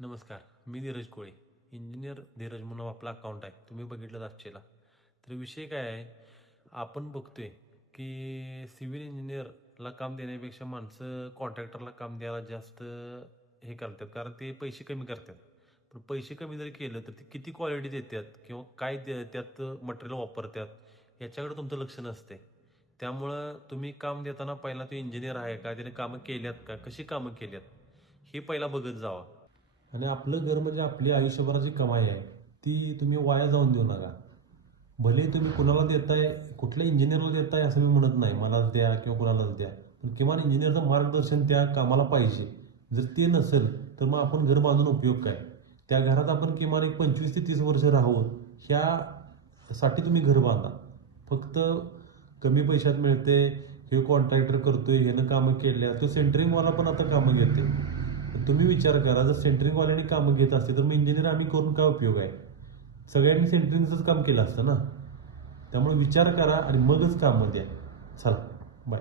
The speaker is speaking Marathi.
नमस्कार, मी धीरज कोळे. इंजिनियर धीरज म्हणून आपला अकाउंट आहे. तुम्ही बघितलं असशीला. तर विषय काय आहे, आपण बघतोय की सिव्हिल इंजिनियरला काम देण्यापेक्षा माणसं कॉन्ट्रॅक्टरला काम द्यायला जास्त हे करतात. कारण ते पैसे कमी करतात. पण पैसे कमी जरी केलं तर ते किती क्वालिटी देतात किंवा काय त्यात मटेरियल वापरतात याच्याकडे तुमचं लक्ष नसते. त्यामुळं तुम्ही काम देताना पहिला तो इंजिनियर आहे का, त्याने कामं केल्यात का, कशी कामं केल्यात, हे पहिला बघत जावा. आणि आपलं घर म्हणजे आपली आयुष्यभराची कमाई आहे, ती तुम्ही वाया जाऊन देऊ नका. भले तुम्ही कुणाला देताय, कुठल्या इंजिनियरला देताय असं मी म्हणत नाही, मलाच द्या किंवा कुणालाच द्या, पण किमान इंजिनियरचं मार्गदर्शन त्या कामाला पाहिजे. जर ते नसेल तर मग आपण घर बांधून उपयोग काय? त्या घरात आपण किमान एक 25 ते 30 वर्ष राहून ह्यासाठी तुम्ही घर बांधा. फक्त कमी पैशात मिळते, हे कॉन्ट्रॅक्टर करतोय, ह्यानं कामं केल्या, तो सेंटरिंगवाला पण आता कामं घेते. तुम्ही विचार करा, जर सेंटरिंगवाल्याने कामं घेत असते तर मग इंजिनियर आम्ही करून काय उपयोग आहे? सगळ्यांनी सेंटरिंगचंच काम केलं असतं ना. त्यामुळे विचार करा आणि मगच कामं द्या. चला, बाय.